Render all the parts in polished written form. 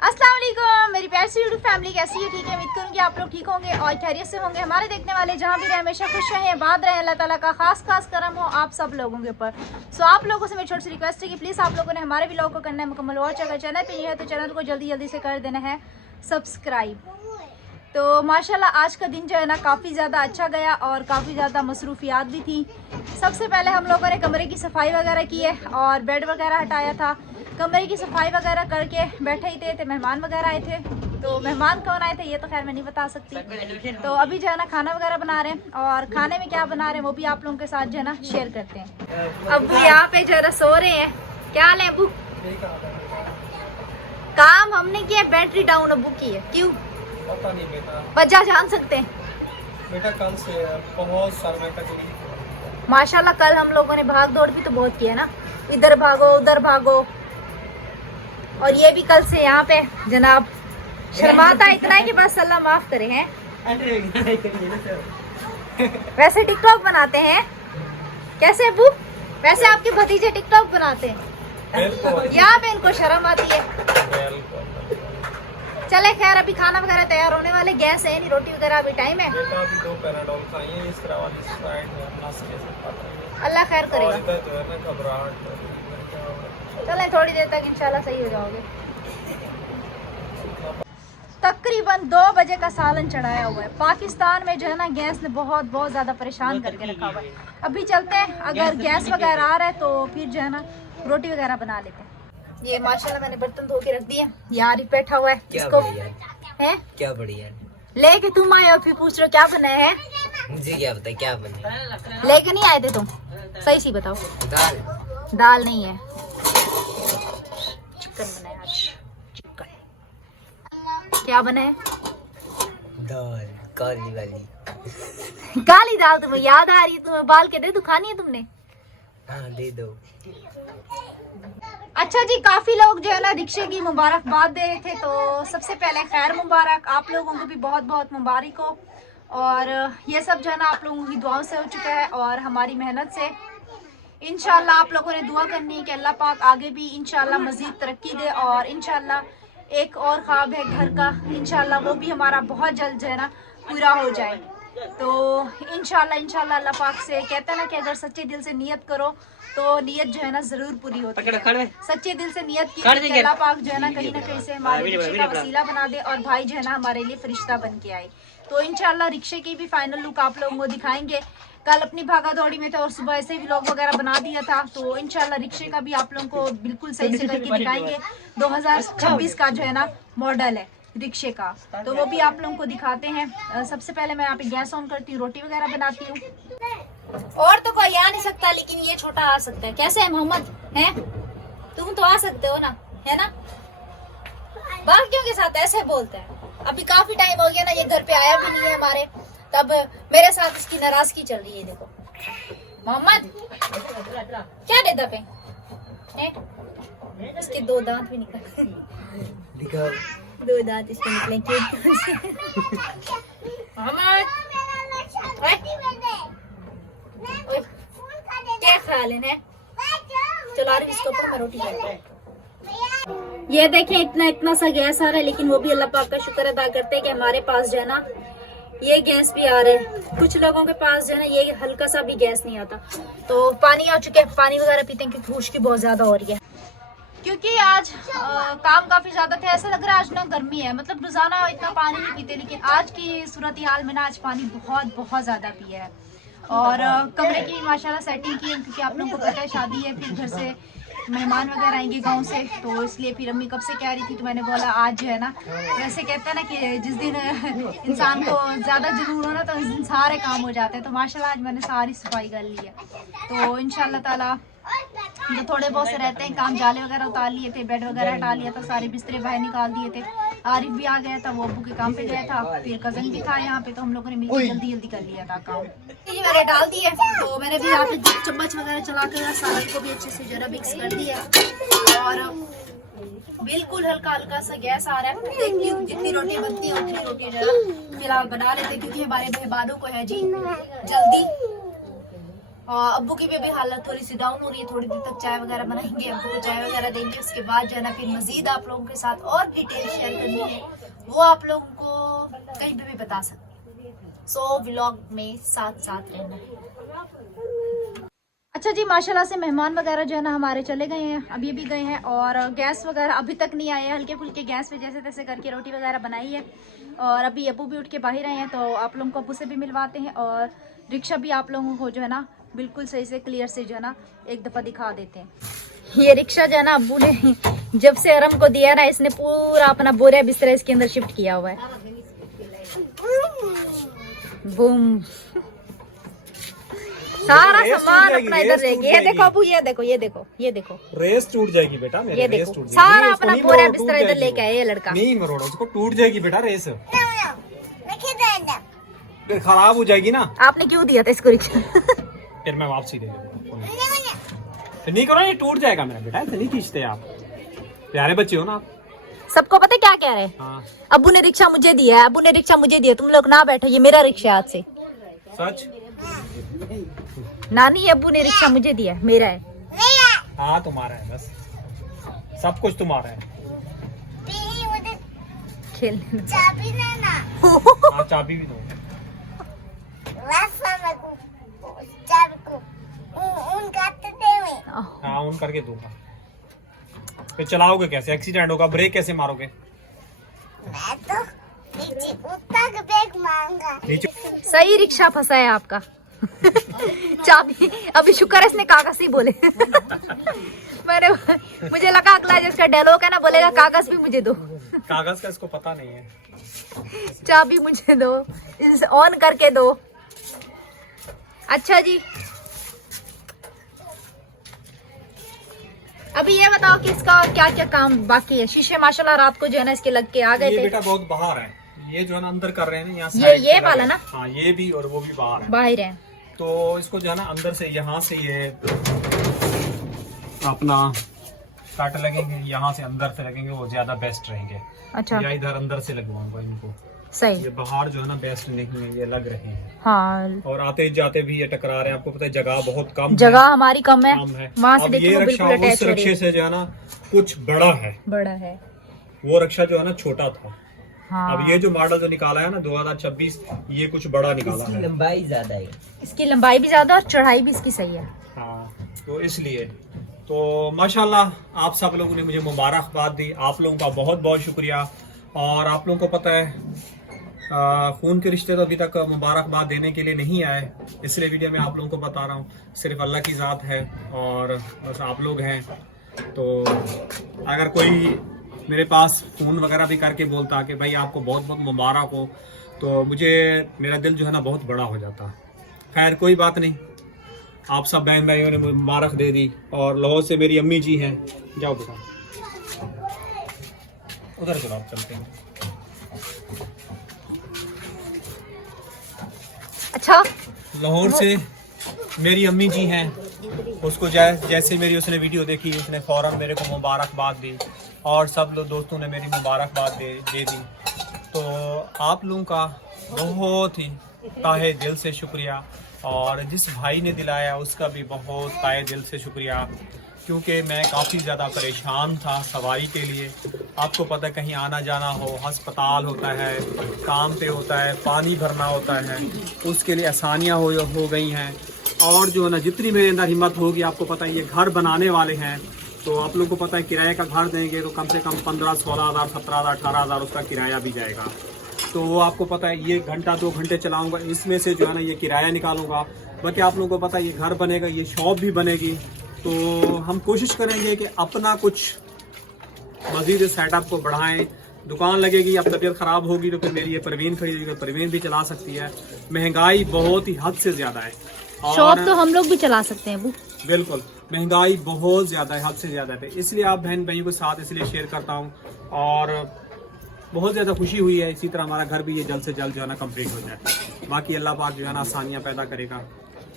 अस्सलाम वालेकुम मेरी प्यारी सी यूट्यूब फैमिली, कैसी है? ठीक है, उम्मीद करूँगी आप लोग ठीक होंगे और खैरियत से होंगे। हमारे देखने वाले जहाँ भी रहे हमेशा खुश रहें, आबाद रहें। अल्लाह ताला का खास करम हो आप सब लोगों के ऊपर। सो आप लोगों से मेरी छोटी सी रिक्वेस्ट है कि प्लीज़ आप लोगों ने हमारे व्लॉग को करना है मुकम्मल। और अगर चैनल पे है तो चैनल को जल्दी से कर देना है सब्सक्राइब। तो माशाल्लाह आज का दिन जो है ना काफ़ी ज़्यादा अच्छा गया और काफ़ी ज़्यादा मसरूफियात भी थी। सबसे पहले हम लोगों ने कमरे की सफाई वगैरह की है और बेड वगैरह हटाया था। कमरे की सफाई वगैरह करके बैठे ही थे मेहमान वगैरह आए थे। तो मेहमान कौन आए थे ये तो खैर मैं नहीं बता सकती। तो अभी जो है ना खाना वगैरह बना रहे हैं और खाने में क्या बना रहे हैं वो भी आप लोगों के साथ जो है ना शेयर करते हैं। अबू यहाँ पे जो है सो रहे हैं। क्या हाल है अबू? काम हमने किया, बैटरी डाउन अबू की है। क्यों पता नहीं बेटा, वजह जान सकते हैं? बेटा कल से बहुत सर में तकलीफ। माशाल्लाह कल हम लोगों ने भाग दौड़ भी तो बहुत की है ना, इधर भागो उधर भागो। और ये भी कल से यहाँ पे जनाब शर्माता इतना है कि बस अल्लाह माफ करे हैं। वैसे टिकटॉक बनाते हैं कैसे अबू? वैसे आपके भतीजे टिकटॉक बनाते हैं, यहाँ पे इनको शर्म आती है। चले खैर अभी खाना वगैरह तैयार होने वाले, गैस है नहीं, रोटी वगैरह अभी टाइम है। अल्लाह खैर करेगा। चले थोड़ी देर तक इंशाल्लाह सही हो जाओगे। तकरीबन 2 बजे का सालन चढ़ाया हुआ है। पाकिस्तान में जो है ना गैस ने बहुत ज़्यादा परेशान करके रखा हुआ है। अभी चलते हैं, अगर गैस वगैरह आ रहा है तो फिर जो है ना रोटी वगैरह बना लेते हैं। ये माशाल्लाह मैंने बर्तन धो के रख दिए। यार बैठा हुआ है, इसको है क्या बढ़िया लेके तुम आए और फिर पूछ रहे हो क्या बना है। मुझे क्या पता क्या बना। लेके नहीं आए थे तुम? सही सी बताओ। दाल नहीं है, चिकन बना है आज। चिकन क्या बना है? दाल काली वाली। काली दाल तुम्हें याद आ रही है? तुम्हें बाल के दे दो, खानी है तुमने? हाँ दे दो। अच्छा जी, काफी लोग जो है ना रिक्शे की मुबारकबाद दे रहे थे, तो सबसे पहले खैर मुबारक आप लोगों को भी बहुत मुबारक हो। और ये सब जो है ना आप लोगों की दुआओं से हो चुका है और हमारी मेहनत से। इंशाल्लाह आप लोगों ने दुआ करनी है कि अल्लाह पाक आगे भी इंशाल्लाह मजीद तरक्की दे और इंशाल्लाह एक और ख्वाब है घर का, इंशाल्लाह वो भी हमारा बहुत जल्द जो है ना पूरा हो जाए। तो इंशाल्लाह अल्लाह पाक से कहते हैं ना कि अगर सच्चे दिल से नियत करो तो नियत जो है ना जरूर पूरी होती है। सच्चे दिल से नियत की कि अल्लाह पाक जो है ना कहीं से हमारे रिक्शे का वसीला बना दे और भाई जो है ना हमारे लिए फरिश्ता बन के आए। तो इंशाल्लाह रिक्शे की भी फाइनल लुक आप लोगों को दिखाएंगे। कल अपनी भागा दौड़ी में थे और सुबह ऐसे भी व्लॉग वगैरह बना दिया था, तो इंशाल्लाह रिक्शे का भी आप लोगों को बिल्कुल सही से करके दिखाएंगे। 2026 का जो है ना मॉडल है रिक्शे का, तो वो भी आप लोगों को दिखाते हैं। सबसे पहले मैं यहाँ पे गैस ऑन करती हूँ, रोटी वगैरह बनाती हूँ। और तो कोई आ नहीं सकता लेकिन ये छोटा आ सकता है। कैसे है मोहम्मद? है तुम तो आ सकते हो ना, है ना? बाकियों के साथ ऐसे बोलते हैं। अभी काफी टाइम हो गया ना ये घर पे आया भी नहीं है हमारे, तब मेरे साथ इसकी नाराजगी चल रही है। देखो मोहम्मद क्या देता पे है? इसके 2 दांत भी निकल 2 दांत इसके निकले। मोहम्मद क्या ख्याल है? चलो इसके ऊपर मैं रोटी करता हूँ। ये देखें इतना सा गैस आ रहा है, लेकिन वो भी अल्लाह पाक का शुक्र अदा करते हैं कि हमारे पास जो है ना ये गैस भी आ रहा है। कुछ लोगों के पास जो है ना ये हल्का सा भी गैस नहीं आता। तो पानी आ चुके हैं, पानी वगैरह पीते हैं क्योंकि खुश्की बहुत ज्यादा हो रही है। क्योंकि आज काम काफी ज्यादा थे, ऐसा लग रहा है आज ना गर्मी है। मतलब रोजाना इतना पानी नहीं पीते, लेकिन आज की सूरत हाल में ना आज पानी बहुत ज्यादा पिया है। और कमरे की माशाल्लाह सेटिंग की है क्योंकि आप लोगों को पता है शादी है, फिर घर से मेहमान वगैरह आएंगे गांव से, तो इसलिए फिर अम्मी कब से कह रही थी, तो मैंने बोला आज जो है ना वैसे कहते हैं ना कि जिस दिन इंसान को ज़्यादा जुनून हो ना तो उस दिन सारे काम हो जाते हैं। तो माशाल्लाह आज मैंने सारी सफाई कर ली है। तो इंशाल्लाह ताला जो थोड़े बहुत से रहते हैं काम, जाले वगैरह उतार लिए थे, बेड वगैरह हटा लिया था, सारे बिस्तरे बाहर निकाल दिए थे। आरिफ भी आ गया था, वो अब्बू के काम पे गया था, फिर कजन भी था यहाँ पे, तो हम लोगों ने मिलकर जल्दी कर लिया था काम। ये मैंने डाल दिया, तो मैंने भी यहाँ पे चम्मच वगैरह चला कर सालन को भी अच्छे से जरा मिक्स कर दिया और बिल्कुल हल्का सा गैस आ रहा है। देखती हूँ जितनी रोटी बनती है उतनी रोटी जरा फिलहाल बना लेते क्योंकि हमारे मेहमानों को है जी जल्दी। और अब्बू की भी अभी हालत थोड़ी सी डाउन हो रही है, थोड़ी देर तक चाय वगैरह बनाएंगे, अब्बू को चाय वगैरह देंगे, उसके बाद जो है ना फिर मजीद आप लोगों के साथ और डिटेल शेयर करनी है, वो आप लोगों को कहीं भी बता सकते हैं। सो व्लॉग में साथ साथ रहना। अच्छा जी, माशाल्लाह से मेहमान वगैरह जो है ना हमारे चले गए हैं, अभी भी गए हैं, और गैस वगैरह अभी तक नहीं आए हैं। हल्के फुल्के गैस पे जैसे तैसे करके रोटी वगैरह बनाई है, और अभी अब्बू भी उठ के बाहर आए हैं, तो आप लोगों को अब्बू से भी मिलवाते हैं, और रिक्शा भी आप लोगों को जो है ना बिल्कुल सही से क्लियर से जो है ना एक दफ़ा दिखा देते हैं। ये रिक्शा जो है ना अब्बू ने जब से अरम को दिया ना, इसने पूरा अपना बोरा बिस्तरा इसके अंदर शिफ्ट किया हुआ है। बूम, सारा सामान अपना इधर रह गया। ये देखो अबू, ये देखो, ये देखो, ये देखो, रेस टूट जाएगी बेटा मेरे, ये रेस देखो टूट जाएगी। सारा अपना बोरा बिस्तरा इधर लेके आया ये लड़का। नहीं मरोड़ा, उसको टूट जाएगी बेटा रेस, फिर खराब हो जाएगी ना। आपने क्यों दिया था इसको रिक्शा? फिर मैं वापसी दे दूंगा। फिर नहीं करो, ये टूट जाएगा मेरा बेटा, ऐसे नहीं खींचते आप, प्यारे बच्चे हो ना आप। सबको पता है क्या कह रहे हैं? हाँ अब्बू ने रिक्शा मुझे दिया है, अब्बू ने रिक्शा मुझे दिया, तुम लोग ना बैठो, ये मेरा रिक्शा आज से। सच? नानी अब्बू ने रिक्शा मुझे दिया है, मेरा है। हाँ तुम्हारा है, बस सब कुछ तुम्हारा है। खेलने दो। हाँ चाबी भी दो। हाँ उन करके दूंगा। फिर चलाओगे कैसे? एक्सीडेंट होगा, ब्रेक कैसे मारोगे? नीचे सही रिक्शा फंसा है आपका। चाबी अभी शुक्र है इसने कागज ही बोले। मैंने मुझे लगा अगला जिसका डायलॉग है ना बोलेगा कागज भी मुझे दो। कागज का इसको पता नहीं है। चाबी मुझे दो, इसे ऑन करके दो। अच्छा जी, अभी ये बताओ कि इसका क्या क्या काम बाकी है? शीशे माशाल्लाह रात को जो है ना इसके लग के आ गए ये थे। बेटा बहुत बाहर है, ये जो है ना अंदर कर रहे हैं ना, यहाँ ये वाला ना? हाँ ये भी और वो भी बाहर है। बाहर है तो इसको जो है ना अंदर से, यहाँ से ये अपना कट लगेंगे, यहाँ से अंदर से लगेंगे, वो ज्यादा बेस्ट रहेंगे। अच्छा, या इधर अंदर से लगवाऊंगा इनको। सही। ये बाहर जो है ना बेस्ट नहीं है, ये लग रहे हैं। हाँ, और आते जाते भी ये टकरा रहे हैं। आपको पता है जगह बहुत कम जगह हमारी कम है, कम है। वहाँ से अब देखिए ये वो रक्षा बिल्कुल उस अटैच हो रही रक्षे है। से जो है ना कुछ बड़ा है, बड़ा है। वो रक्षा जो है ना छोटा था। हाँ, अब ये जो मॉडल जो निकाला है ना 2026, ये कुछ बड़ा निकाला इसकी है। लंबाई ज्यादा है। इसकी लंबाई भी ज्यादा और चढ़ाई भी इसकी सही है। हाँ तो इसलिए तो माशाल्लाह आप सब लोगों ने मुझे मुबारकबाद दी, आप लोगों का बहुत बहुत शुक्रिया। और आप लोगों को पता है खून के रिश्ते तो अभी तक मुबारकबाद देने के लिए नहीं आए, इसलिए वीडियो में आप लोगों को बता रहा हूँ। सिर्फ अल्लाह की ज़ात है और बस आप लोग हैं। तो अगर कोई मेरे पास फ़ोन वगैरह भी करके बोलता कि भाई आपको बहुत बहुत मुबारक हो, तो मुझे मेरा दिल जो है ना बहुत बड़ा हो जाता। खैर कोई बात नहीं, आप सब बहन भाइयों ने मुझे मुबारक दे दी। और लाहौर से मेरी अम्मी जी हैं, जाओ बेटा उधर चलो, आप चलते हैं। अच्छा, लाहौर से मेरी अम्मी जी हैं, उसको जैसे मेरी उसने वीडियो देखी, उसने फ़ौरन मेरे को मुबारकबाद दी, और सब लोग दोस्तों ने मेरी मुबारकबाद दे दी। तो आप लोगों का बहुत ही ताहे दिल से शुक्रिया, और जिस भाई ने दिलाया उसका भी बहुत ताहे दिल से शुक्रिया, क्योंकि मैं काफ़ी ज़्यादा परेशान था सवारी के लिए। आपको पता है कहीं आना जाना हो, अस्पताल होता है, काम पे होता है, पानी भरना होता है, उसके लिए आसानियाँ हो गई हैं। और जो है ना जितनी मेरे अंदर हिम्मत होगी, आपको पता है ये घर बनाने वाले हैं, तो आप लोगों को पता है किराए का घर देंगे तो कम से कम 15-16 हज़ार, 17 हज़ार, 18 हज़ार उसका किराया भी जाएगा। तो वो आपको पता है ये घंटा 2 घंटे चलाऊंगा, इसमें से जो है ना ये किराया निकालूंगा। बाकी आप लोगों को पता है ये घर बनेगा, ये शॉप भी बनेगी, तो हम कोशिश करेंगे कि अपना कुछ मज़ीद सेटअप को बढ़ाएं। दुकान लगेगी, अब तबीयत ख़राब होगी तो फिर मेरी ये परवीन खरीदेगी, तो परवीन भी चला सकती है। महंगाई बहुत ही हद से ज़्यादा है, शॉप तो हम लोग भी चला सकते हैं अबू। बिल्कुल, महंगाई बहुत ज़्यादा है, हद से ज़्यादा है। इसलिए आप बहन भाइयों के साथ इसलिए शेयर करता हूँ, और बहुत ज़्यादा खुशी हुई है। इसी तरह हमारा घर भी ये जल्द से जल्द जो है ना कंप्लीट हो जाए। बाकी अल्लाह पाक जो है ना आसानियाँ पैदा करेगा।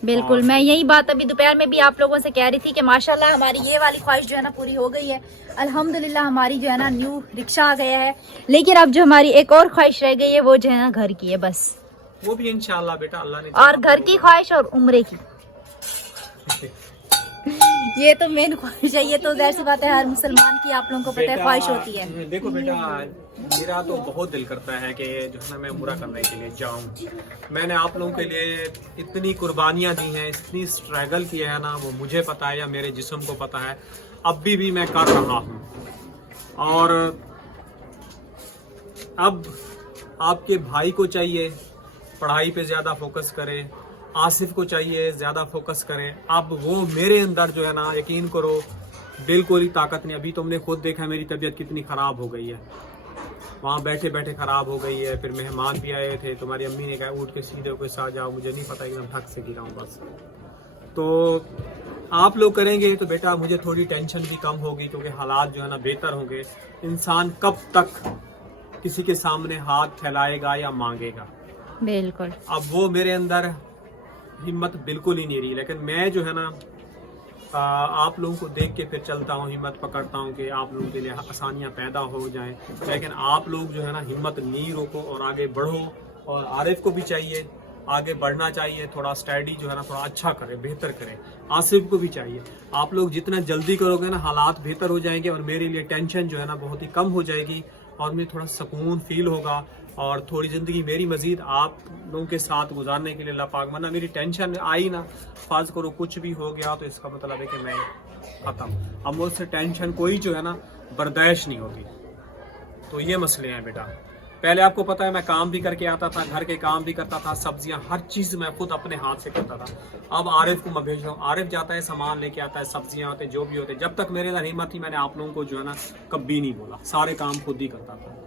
बिल्कुल, मैं यही बात अभी दोपहर में भी आप लोगों से कह रही थी कि माशाल्लाह हमारी ये वाली ख्वाहिश जो है ना पूरी हो गई है। अल्हम्दुलिल्लाह हमारी जो है ना न्यू रिक्शा आ गया है, लेकिन अब जो हमारी एक और ख्वाहिश रह गई है वो जो है ना घर की है बस। वो भी इंशाल्लाह बेटा अल्लाह ने, और घर की ख्वाहिश और उम्रे की। ये तो मेन ख्वाहिश है, ये तो जाहिर सी बात है हर मुसलमान की, आप लोगों को पता है, ख्वाहिश होती है। देखो बेटा, मेरा तो बहुत दिल करता है कि जो है ना मैं उम्रा करने के लिए जाऊं। मैंने आप लोगों के लिए इतनी कुर्बानियां दी हैं, इतनी स्ट्रगल किया है ना, वो मुझे पता है या मेरे जिस्म को पता है, अब भी मैं कर रहा हूं। और अब आपके भाई को चाहिए पढ़ाई पे ज़्यादा फोकस करें, आसिफ को चाहिए ज़्यादा फोकस करें। अब वो मेरे अंदर जो है ना, यकीन करो बिल्कुल ही ताकत नहीं। अभी तुमने खुद देखा मेरी तबीयत कितनी ख़राब हो गई है, वहाँ बैठे बैठे ख़राब हो गई है। फिर मेहमान भी आए थे, तुम्हारी अम्मी ने कहा उठ के सीधे के साथ जाओ, मुझे नहीं पता एकदम थक से गिरा हूँ बस। तो आप लोग करेंगे तो बेटा मुझे थोड़ी टेंशन भी कम होगी, क्योंकि हालात जो है ना बेहतर होंगे। इंसान कब तक किसी के सामने हाथ फैलाएगा या मांगेगा? बिल्कुल। अब वो मेरे अंदर हिम्मत बिल्कुल ही नहीं रही, लेकिन मैं जो है ना आप लोगों को देख के फिर चलता हूँ, हिम्मत पकड़ता हूँ कि आप लोगों के लिए आसानियाँ पैदा हो जाएं। लेकिन आप लोग जो है ना हिम्मत नहीं रोको और आगे बढ़ो। और आरिफ को भी चाहिए आगे बढ़ना चाहिए, थोड़ा स्टडी जो है ना थोड़ा अच्छा करे, बेहतर करे। आसिफ को भी चाहिए। आप लोग जितना जल्दी करोगे ना हालात बेहतर हो जाएंगे और मेरे लिए टेंशन जो है ना बहुत ही कम हो जाएगी और मुझे थोड़ा सुकून फील होगा और थोड़ी ज़िंदगी मेरी मज़ीद आप लोगों के साथ गुजारने के लिए अल्लाह पाक, वरना मेरी टेंशन आई ना, फ़र्ज़ करो कुछ भी हो गया तो इसका मतलब है कि मैं ख़त्म। अब मुझसे टेंशन कोई जो है ना बर्दाश्त नहीं होगी। तो ये मसले हैं बेटा। पहले आपको पता है मैं काम भी करके आता था, घर के काम भी करता था, सब्जियां हर चीज़ मैं खुद अपने हाथ से करता था। अब आरिफ को मैं भेज रहा हूँ, आरिफ जाता है सामान लेके आता है, सब्जियां होते जो भी होते। जब तक मेरे अंदर हिम्मत थी मैंने आप लोगों को जो है ना कभी नहीं बोला, सारे काम खुद ही करता था।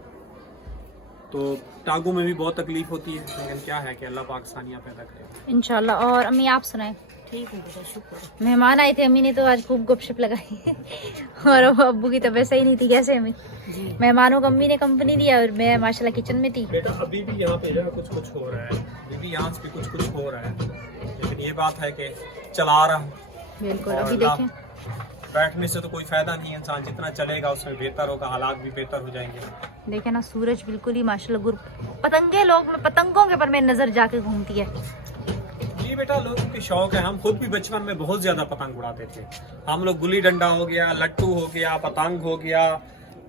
तो टांगों में भी बहुत तकलीफ होती है, लेकिन क्या है कि अल्लाह पाक आसानियाँ पैदा करे इंशाल्लाह। और अम्मी आप सुनाए? ठीक है बेटा, शुक्र। मेहमान आए थे, अम्मी ने तो आज खूब गपशप लगाई और अब्बू की तबीयत सही नहीं थी। कैसे अम्मी? मेहमानों को अम्मी ने कंपनी दिया और मैं माशाल्लाह किचन में थी। बेटा अभी भी यहाँ पे जो है कुछ कुछ हो रहा है, अभी भी यहाँ पे कुछ कुछ हो रहा है, लेकिन ये बात है कि चला रहा हूँ। बिल्कुल। और अभी देखें, बैठने से तो कोई फायदा नहीं है, इंसान जितना चलेगा उसमें बेहतर होगा, हालात भी बेहतर हो जाएंगे। देखे ना सूरज बिल्कुल ही माशाल्लाह गुर पतंगे लोग पतंगों के पर मेरी नजर जाके घूमती है। जी बेटा लोगों की शौक है, हम खुद भी बचपन में बहुत ज्यादा पतंग उड़ाते थे। हम लोग गुल्ली डंडा हो गया, लट्टू हो गया, पतंग हो गया,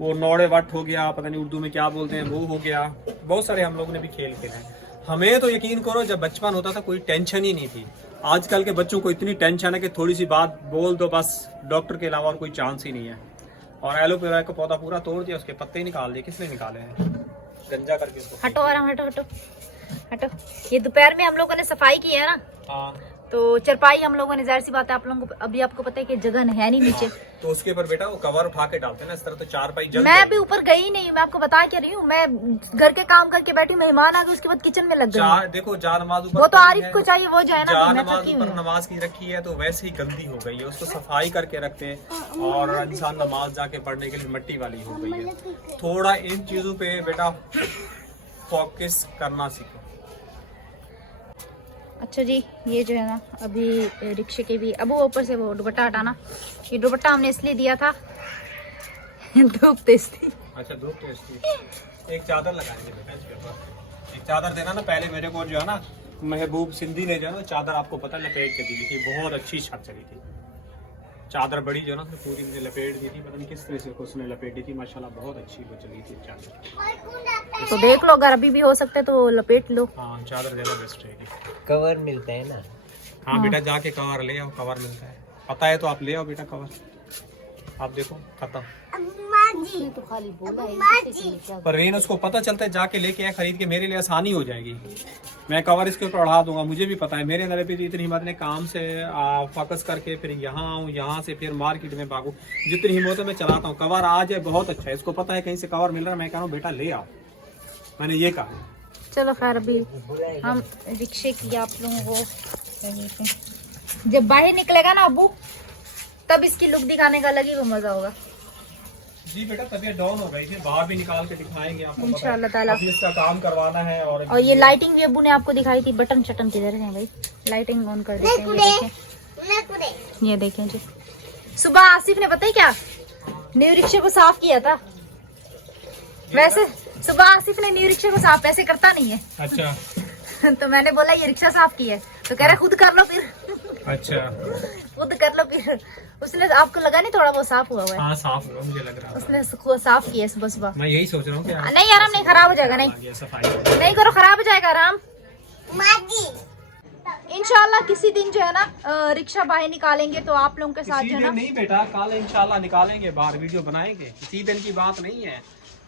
वो नौड़े वट हो गया, पता नहीं उर्दू में क्या बोलते हैं वो हो गया, बहुत सारे हम लोगों ने भी खेल खेले हैं। हमें तो यकीन करो जब बचपन होता था कोई टेंशन ही नहीं थी। आजकल के बच्चों को इतनी टेंशन है कि थोड़ी सी बात बोल दो बस डॉक्टर के अलावा और कोई चांस ही नहीं है। और एलोवेरा का पौधा पूरा तोड़ दिया, उसके पत्ते निकाल दिए, किसने निकाले हैं? गंजा करके उसको। हटो आराम, हटो हटो हटो। ये दोपहर में हम लोगों ने सफाई की है ना, हाँ तो चरपाई हम लोगों ने, जाहिर सी बात है आप लोगों को अभी आपको पता है कि जगह है नहीं नीचे, तो उसके ऊपर बेटा वो कवर उठा के डालते हैं ना इस तरह, तो चार पाई जल मैं जाएगी। अभी ऊपर गई नहीं, मैं आपको बता क्या रही हूँ, मैं घर के काम करके बैठी, मेहमान आ गए उसके बाद किचन में लग गई। देखो जा नमाज ऊपर वो तो पढ़ी आरिफ है, को चाहिए, वो जो है ना, जा मैं नमाज थकी ऊपर हूँ। नमाज की रखी है तो वैसे ही गंदी हो गई है, उसको सफाई करके रखते हैं और इंसान नमाज जाके पढ़ने के लिए मिट्टी वाली हो गई है। थोड़ा इन चीजों पे बेटा फोकस करना सीखो। अच्छा जी, ये जो है ना अभी रिक्शे के भी, अब वो ऊपर से वो दुपट्टा हटाना, ये दुपट्टा हमने इसलिए दिया था धूप तेज थी। अच्छा धूप तेज थी, एक चादर लगाएंगे बेटा इसके ऊपर, एक चादर देना ना। पहले मेरे को जो है ना महबूब सिंधी ने जो है ना चादर आपको पता लपेट के दी थी, बहुत अच्छी छत चली थी। चादर बड़ी जो है ना पूरी मुझे लपेट दी थी, पता नहीं किस तरह से उसने लपेटी थी, माशाल्लाह बहुत अच्छी वो चली थी चादर। तो देख लो अगर अभी भी हो सकता है तो लपेट लो। हाँ चादर देना बेस्ट रहेगी। कवर मिलता है ना? हाँ बेटा जाके कवर ले आओ, कवर मिलता है, पता है तो आप ले आओ बेटा कवर। आप देखो खत्म, तो खाली बोला है, परवीन उसको पता चलता है, जाके लेके आए खरीद के, मेरे लिए आसानी हो जाएगी। मैं कवर इसके ऊपर उड़ा दूंगा, मुझे भी पता है मेरे अंदर भी इतनी हिम्मत ने काम से फोकस करके फिर यहाँ आऊँ, यहाँ से फिर मार्केट में भागूँ, जितनी हिम्मत है मैं चलाता हूँ। कवर आ जाए बहुत अच्छा है, इसको पता है कहीं से कवर मिल रहा है, मैं कह रहा हूँ बेटा ले आओ, मैंने ये कहा। चलो खैर अभी हम रिक्शे की आप लोगों को जब बाहर निकलेगा ना अबू, तब इसकी लुक दिखाने का अलग ही वो मजा होगा। जी बेटा तबीयत डाउन हो गई थी, बाहर भी निकाल के दिखाएंगे आपको इंशाल्लाह ताला। अभी इसका काम करवाना है। और ये लाइटिंग भी अबू ने आपको दिखाई थी, बटन शटन किधर है भाई, लाइटिंग ऑन कर देते हैं। ये देखें जी, सुबह आसिफ ने पता है क्या न्यू रिक्शे को साफ किया था। वैसे सुबह आसिफ ने न्यू रिक्शे को साफ ऐसे करता नहीं है। अच्छा तो मैंने बोला ये रिक्शा साफ की है, तो कह रहा खुद कर लो फिर। अच्छा खुद कर लो फिर। उसने आपको लगा नहीं थोड़ा वो साफ हुआ है? हाँ साफ हुआ, मुझे लग रहा उसने खुद साफ किया सुबह सुबह। मैं यही सोच रहा हूँ कि नहीं आराम नहीं, खराब हो जाएगा। नहीं सफाई नहीं करो, खराब हो जाएगा आराम। इंशाल्लाह किसी दिन जो है ना रिक्शा बाहर निकालेंगे तो आप लोगों के साथ जो है ना। नहीं बेटा, कल इंशाल्लाह निकालेंगे बाहर, वीडियो बनाएंगे। इसी दिन की बात नहीं है,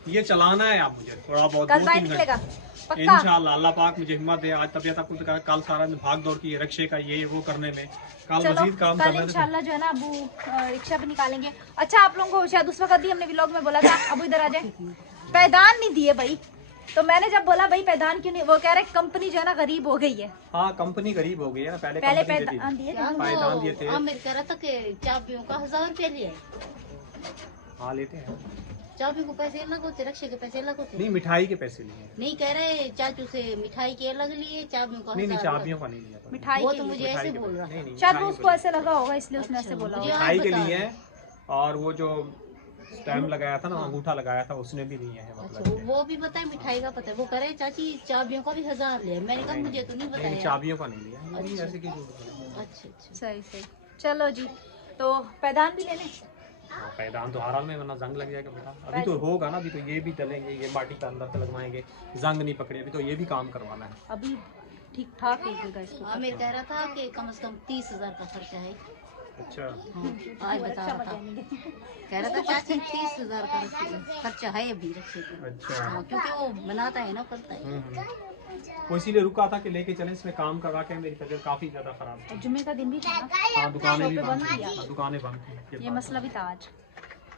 ये चलाना है आप मुझे थोड़ा बहुत। कल बाहर निकलेगा पक्का। इंशाल्लाह अल्लाह पाक मुझे हिम्मत दे। आज तबीयत आपको तो कल सारा दिन भाग दौड़ की रिक्शे का ये वो करने में, कल चलो मजीद काम कल करना है। इंशाल्लाह जो है ना अबू रिक्शा भी निकालेंगे। अच्छा आप लोगों को शायद उस वक्त ही हमने व्लॉग में बोला था अबू इधर आ जाए, पैदान नहीं दिए भाई। तो मैंने जब बोला भाई पैदान क्यों नहीं, वो कह रहे कंपनी जो है ना गरीब हो गई है। हाँ कंपनी गरीब हो गई है ना, पहले पहले कंपनी देती पैदान थी। दिए थे। पैदान दिए थे। आमिर कह रहा था कि चाबियों का 1000 रुपया लिया। हाँ लेते हैं। चाबी को पैसे अलग होते, रक्षे के पैसे अलग होते। नहीं मिठाई के पैसे लिए। नहीं कह रहे चाचू से मिठाई के अलग लिए, चाबियों का नहीं 1000 चाबियों का नहीं लिया था। मिठाई वो के तो लिए। मुझे ऐसे बोल रहा है। नहीं शायद मिठाई वो के उसको ऐसे लगा होगा इसलिए उसने ऐसे बोला मुझे होगा। मिठाई के बता लिए रहे। है। और वो जो स्टैम्प लगाया था ना, अंगूठा लगाया था, उसने भी नहीं है अच्छा मतलब। वो भी पता है, मिठाई का पता है। वो कह रहे चाची चाबियों का भी 1000 लिया। मैंने कहा मुझे तो नहीं नहीं बताया। चाबियों का नहीं लिया। नहीं ऐसे की झूठ बोला। अच्छा अच्छा। सही सही। चलो जी, तो पैदान भी लेने। हाँ, पैदान तो हर हाल में, वरना जंग लग जाएगा बेटा। अभी तो होगा ना, अभी तो ये भी डलेंगे, ये माटी का अंदर से लगवाएंगे, जंग नहीं पकड़े। अभी तो ये भी काम करवाना है। अभी ठीक ठाक है इसको। आमिर कह रहा था कि कम से कम 30,000 का खर्चा है। अच्छा हाँ, आज बता रहा था। कह रहा था चाची 30,000 का खर्चा है अभी रक्षे का। अच्छा। हाँ, क्योंकि वो बनाता है ना, करता है। वो इसीलिए रुका था कि लेके चले, इसमें काम करवा के। मेरी तबीयत काफी ज्यादा खराब थी। जुम्मे का दिन भी था ना, हाँ दुकानें भी शॉपें बंद बंद थी। किया। हाँ, दुकानें बंद थी। ये मसला भी था आज।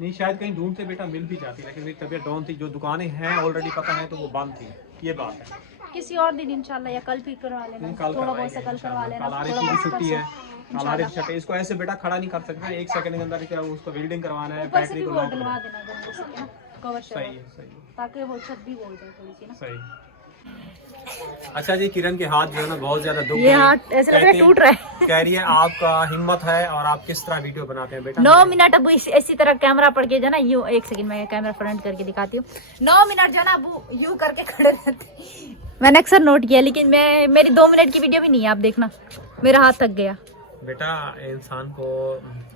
नहीं शायद कहीं ढूंढते बेटा मिल भी जाती, लेकिन मेरी तबीयत डाउन थी। जो दुकानें हैं ऑलरेडी पता है तो वो बंद थी, ये बात है। किसी और दिन इंशाल्लाह, या कल भी करवा लेना। नहीं, कल थोड़ा बहुत से कल करवा लेना। कल आरिफ थोड़ा की भी बहुत छुट्टी है। परसों। कल आरिफ छुट्टी। इसको ऐसे बेटा खड़ा नहीं कर सकता, 1 सेकंड के अंदर क्या उसको वेल्डिंग करवाना है, ऊपर से बैटरी भी को वो लॉक डलवा करना देना अगर हो सके ना, कवर है। सही शवर, है सही है ताकि वो छत भी बोल जाए थोड़ी सी ना। सही। अच्छा जी, किरण के हाथ जो है ना बहुत ज्यादा दुख ये गए। हाथ ऐसे लग रहा है टूट रहा है। कह रही है आपका हिम्मत है और आप किस तरह वीडियो बनाते हैं बेटा। 9 मिनट अबू इसी तरह कैमरा पड़ के जो ना यूं, 1 सेकंड में कैमरा फ्रंट करके दिखाती हूँ। 9 मिनट जो ना अबू यूं करके खड़े रहते। मैंने अक्सर नोट किया, लेकिन मेरी 2 मिनट की वीडियो भी नहीं है। आप देखना मेरा हाथ थक गया। बेटा इंसान को,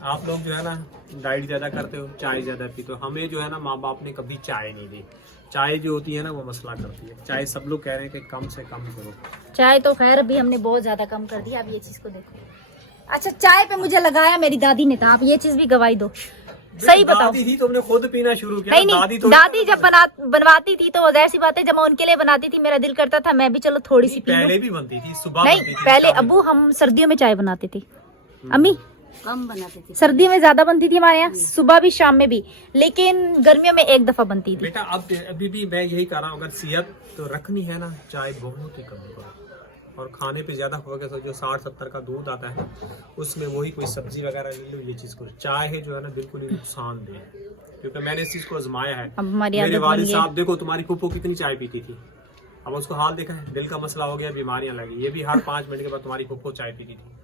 आप लोग जो है ना डाइट ज्यादा करते हो, चाय ज्यादा पीते हो। हमें जो है ना माँ बाप ने कभी चाय नहीं दी। चाय जो होती है ना वो मसला करती है। चाय सब लोग कह रहे हैं कि कम से कम करो। चाय तो खैर अभी हमने बहुत ज्यादा कम कर दिया। अब ये चीज को देखो। अच्छा चाय पे मुझे लगाया मेरी दादी ने था। आप ये चीज भी गवाही दो, सही बताओ। दादी थी, तुमने खुद पीना शुरू किया। नहीं दादी नहीं, तो दादी जब बनवाती थी तो जाहिर सी बात है, जब मैं उनके लिए बनाती थी मेरा दिल करता था मैं भी चलो थोड़ी सी पी लूं। पहले भी बनती थी, सुबह नहीं बनती थी। पहले अबू हम सर्दियों में चाय बनाती थी। अम्मी कम बनाते थे। सर्दियों में ज्यादा बनती थी हमारे यहाँ, सुबह भी शाम में भी, लेकिन गर्मियों में 1 दफा बनती थी। बेटा अब अभी भी मैं यही कह रहा हूँ, अगर सेहत तो रखनी है ना, चाय बहुत ही कम करो। और खाने पे ज्यादा होगा तो जो 60-70 का दूध आता है उसमें वही कोई सब्जी वगैरह ले लो। ये चीज को चाय है जो है ना बिल्कुल ही नुकसानदेह है, क्योंकि मैंने इस चीज को आजमाया है। अब हमारी मेरे आदत बन वालिद गई। साहब देखो, तुम्हारी फूफो कितनी चाय पीती थी, अब उसको हाल देखा है। दिल का मसला हो गया, बीमारियां लगी। ये भी हर 5 मिनट के बाद तुम्हारी फूफो चाय पीती थी।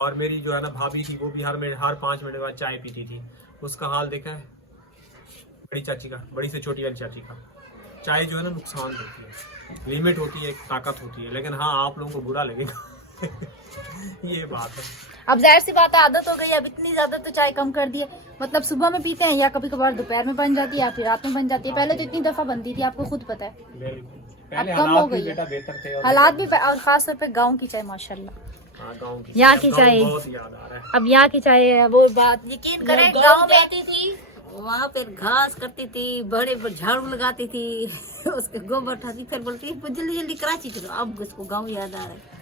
और मेरी जो है ना भाभी थी, वो भी हर 5 मिनट के बाद चाय पीती थी। उसका हाल देखा है बड़ी चाची का, बड़ी से छोटी वाली चाची का। चाय जो है ना नुकसान देती है, लिमिट होती है, एक ताकत होती है। लेकिन हाँ आप लोगों को बुरा लगेगा ये बात है। अब जाहिर सी बात है, आदत हो गई। अब इतनी ज्यादा तो चाय कम कर दी है। मतलब सुबह में पीते हैं या कभी कभार दोपहर में बन जाती है या फिर रात में बन जाती है। पहले तो इतनी दफा बनती थी, आपको खुद पता है। पहले कम हो हालात भी गई है। बेटा बेहतर थे। और हालात भी, और खास तौर पे गाँव की चाय माशाल्लाह। हाँ, गाँव की यहाँ की गाँव चाय। बहुत याद आ रहा है। अब यहाँ की चाय वो बात यकीन करें, गाँव में जाती थी, वहाँ पे घास करती थी, बड़े झाड़ू लगाती थी उसके गोबर उठाती, फिर बोलती थी जल्दी जल्दी कराची चलो। अब उसको गाँव याद आ रहा है।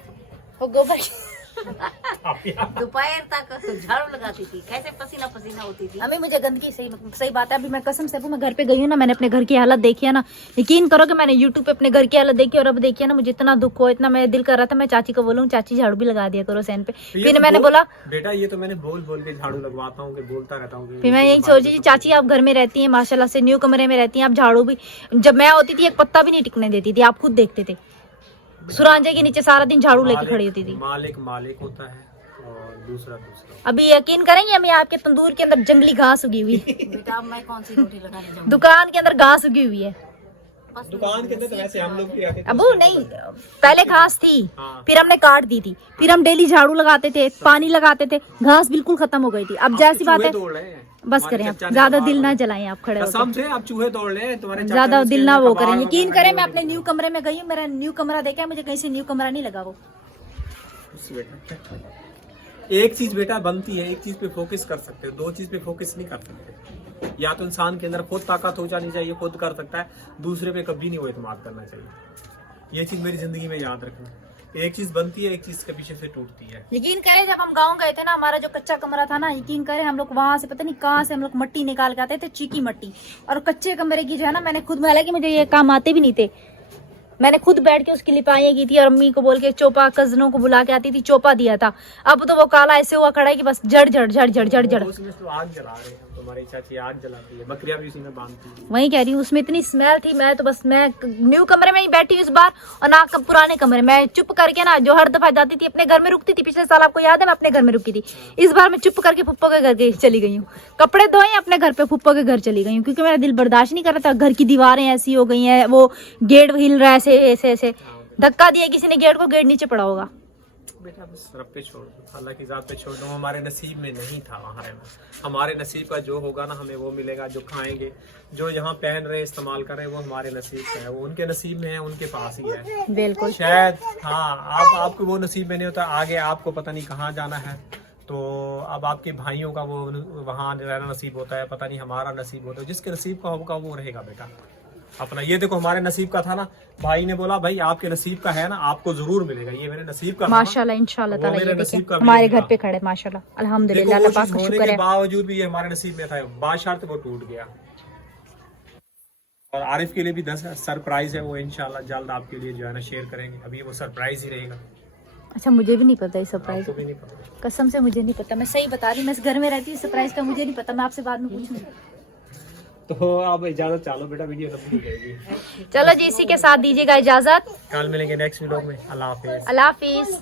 वो गोबर दोपहर तक तो झाड़ू लगाती थी, कैसे पसीना पसीना होती थी। अम्मी मुझे गंदगी सही बात है। अभी मैं कसम से अभी मैं घर पे गई हूँ ना, मैंने अपने घर की हालत देखी है ना, यकीन करो कि मैंने यूट्यूब पे अपने घर की हालत देखी और अब देखी है ना, मुझे इतना दुख हुआ, इतना मेरा दिल कर रहा था मैं चाची को बोलूँ चाची झाड़ू भी लगा दिया करो सैन पे। फिर मैंने बोला बेटा ये तो मैंने बोल बोल के झाड़ू लगवाता हूँ, बोलता रहता हूँ। फिर मैं यही सोची चाची आप घर में रहती हैं माशाल्लाह से, न्यू कमरे में रहती हैं, आप झाड़ू भी, जब मैं होती थी एक पत्ता भी नहीं टिकने देती थी, आप खुद देखते थे। सुरांजे के नीचे सारा दिन झाड़ू लेके खड़ी होती थी। मालिक होता है और दूसरा अभी यकीन करेंगे हम यहाँ के तंदूर के अंदर जंगली घास उगी हुई बेटा अब मैं कौन सी रोटी लगाने जाऊँ? दुकान के अंदर घास उगी हुई है। पास में दुकान के अंदर तो वैसे हम लोग भी आते थे। अबू नहीं, पहले घास थी, हाँ। फिर हमने काट दी थी, फिर हम डेली झाड़ू लगाते थे, पानी लगाते थे, घास बिल्कुल खत्म हो गई थी। अब जैसी बात है, दौड़ रहे हैं। बस करें आप, ज्यादा दिल ना जलाएं आप खड़े होकर, कसम से आप चूहे दौड़ रहे हैं तुम्हारे। ज्यादा दिल ना वो करें। यकीन करें, मैं अपने न्यू कमरे में गई हूँ, मेरा न्यू कमरा देखा है, मुझे कहीं से न्यू कमरा नहीं लगा वो। एक चीज बेटा बनती है, एक चीज पे फोकस कर सकते हो, दो चीज पे फोकस नहीं कर सकते। या तो इंसान के अंदर खुद ताकत हो जानी चाहिए, खुद कर सकता है, दूसरे पे कभी नहीं वो एतमाद करना चाहिए। ये चीज मेरी जिंदगी में याद रखना, एक चीज बनती है, एक चीज के पीछे से टूटती है। यकीन करें, जब हम गांव गए थे ना, हमारा जो कच्चा कमरा था ना, यकीन करें हम लोग वहां से पता नहीं कहाँ से हम लोग मट्टी निकाल के आते थे, चीकी मट्टी। और कच्चे कमरे की जो है ना, मैंने खुद, हालांकि मुझे ये काम आते भी नहीं थे, मैंने खुद बैठ के उसकी लिपाइयाँ की थी और अम्मी को बोल के चोपा, कजनों को बुला के आती थी, चोपा दिया था। अब तो वो काला ऐसे हुआ खड़ा है कि बस जड़ जड़ जड़ जड़ जड़ जड़। उसमें तो आग जला रहे हैं, तुम्हारी चाची आग जलाती है, बकरियां भी उसी में बांधती है। वही कह रही हूँ, उसमें इतनी स्मेल थी। मैं तो बस, मैं न्यू कमरे में ही बैठी हूँ इस बार, और ना पुराने कमरे में चुप करके ना, जो हर दफा जाती थी अपने घर में रुकती थी, पिछले साल आपको याद है मैं अपने घर में रुकी थी, इस बार मैं चुप करके फुप्पो के घर के चली गई हूँ। कपड़े धोए अपने घर पे, फुप्पो के घर चली गई हूँ, क्योंकि मेरा दिल बर्दाश्त नहीं कर रहा था। घर की दीवारें ऐसी हो गई हैं, वो गेट हिल रहा है ऐसे ऐसे ऐसे, धक्का दिया किसी ने गेट को, गेट नीचे पड़ा होगा। बेटा बस रब पे छोड़ दो, अल्लाह की ज़ात पे छोड़ दो। हमारे नसीब में नहीं था वहाँ रहना, हमारे नसीब का जो होगा ना, हमें वो मिलेगा। जो खाएंगे, जो यहाँ पहन रहे, इस्तेमाल कर रहे हैं, वो हमारे नसीब का है, वो उनके नसीब में है, उनके पास ही है। बिल्कुल शायद हाँ, आपको वो नसीब में नहीं होता, आगे आपको पता नहीं कहाँ जाना है। तो अब आपके भाइयों का वो वहाँ रहना नसीब होता है, पता नहीं हमारा नसीब होता है। जिसके नसीब का होगा वो रहेगा बेटा अपना। ये देखो हमारे नसीब का था ना, भाई ने बोला भाई आपके नसीब का है ना, आपको जरूर मिलेगा। ये मेरे नसीब का माशाल्लाह, इंशाल्लाह ताला। ये नसीब देखिए का हमारे घर पे खड़े, माशाल्लाह, अल्हम्दुलिल्लाह, अल्लाह पाक का शुक्र के है। बावजूद भी ये हमारे नसीब में था, बादशाह वो टूट गया। और आरिफ के लिए भी 10 सरप्राइज है, वो इंशाल्लाह जल्द आपके लिए जो है ना शेयर करेंगे। अभी वो सरप्राइज ही रहेगा। अच्छा, मुझे भी नहीं पता ये सरप्राइज, आपको भी नहीं पता? कसम से मुझे नहीं पता, मैं सही बता रही हूँ, मैं इस घर में रहती हूँ, सरप्राइज का मुझे नहीं पता, मैं आपसे बाद में पूछूंगी। तो आप इजाजत चालो बेटा, वीडियो लंबी हो जाएगी। चलो जी, इसी के साथ दीजिएगा इजाजत, कल मिलेंगे नेक्स्ट व्लॉग में। अल्लाह हाफिज। अल्लाह हाफिज।